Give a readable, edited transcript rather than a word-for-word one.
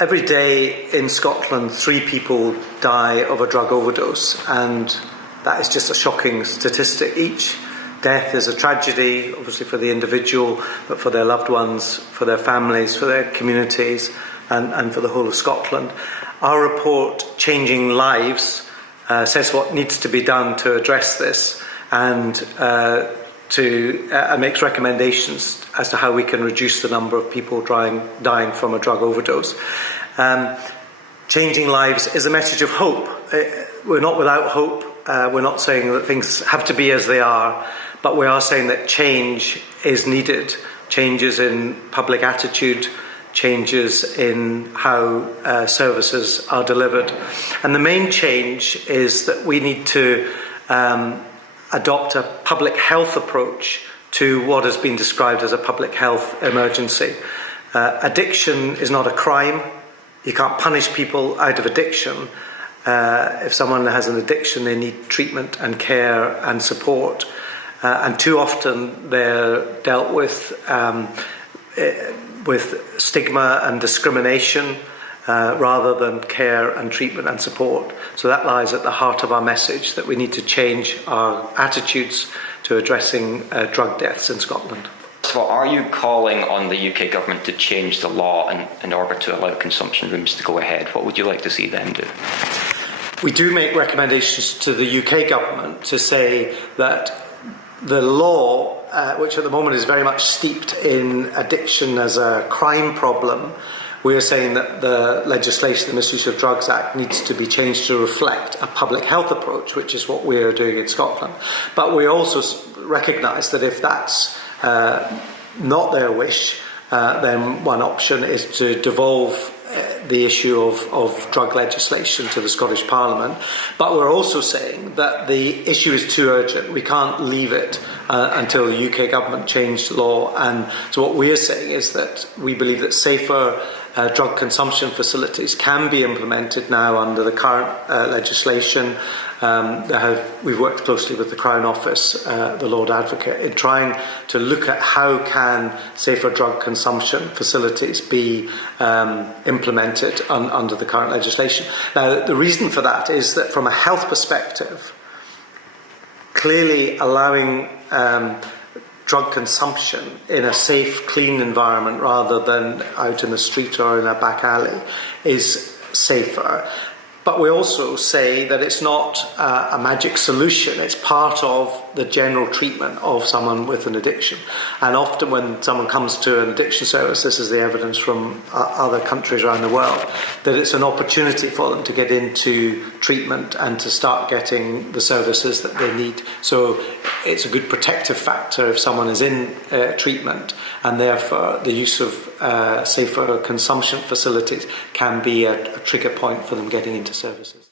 Every day in Scotland, 3 people die of a drug overdose, and that is just a shocking statistic. Each death is a tragedy, obviously for the individual, but for their loved ones, for their families, for their communities, and for the whole of Scotland. Our report, Changing Lives, says what needs to be done to address this, and makes recommendations as to how we can reduce the number of people dying from a drug overdose. Changing lives is a message of hope. We're not without hope. We're not saying that things have to be as they are, but we are saying that change is needed. Changes in public attitude, changes in how services are delivered. And the main change is that we need to adopt a public health approach to what has been described as a public health emergency. Addiction is not a crime. You can't punish people out of addiction. If someone has an addiction, they need treatment and care and support. And too often they're dealt with stigma and discrimination rather than care and treatment and support. So that lies at the heart of our message, that we need to change our attitudes to addressing drug deaths in Scotland. So are you calling on the UK government to change the law in order to allow consumption rooms to go ahead? What would you like to see them do? We do make recommendations to the UK government to say that the law, which at the moment is very much steeped in addiction as a crime problem, we are saying that the legislation, the Misuse of Drugs Act, needs to be changed to reflect a public health approach, which is what we are doing in Scotland. But we also recognise that if that's not their wish, then one option is to devolve the issue of drug legislation to the Scottish Parliament. But we're also saying that the issue is too urgent. We can't leave it until the UK government changed law. And so what we're saying is that we believe that safer drug consumption facilities can be implemented now under the current legislation. We've worked closely with the Crown Office, the Lord Advocate, in trying to look at how can safer drug consumption facilities be implemented under the current legislation. Now, the reason for that is that from a health perspective, clearly allowing drug consumption in a safe, clean environment rather than out in the street or in a back alley is safer. But we also say that it's not a magic solution. It's part of the general treatment of someone with an addiction. And often when someone comes to an addiction service, this is the evidence from other countries around the world, that it's an opportunity for them to get into treatment and to start getting the services that they need. So it's a good protective factor if someone is in treatment, and therefore the use of safer consumption facilities can be a trigger point for them getting into services.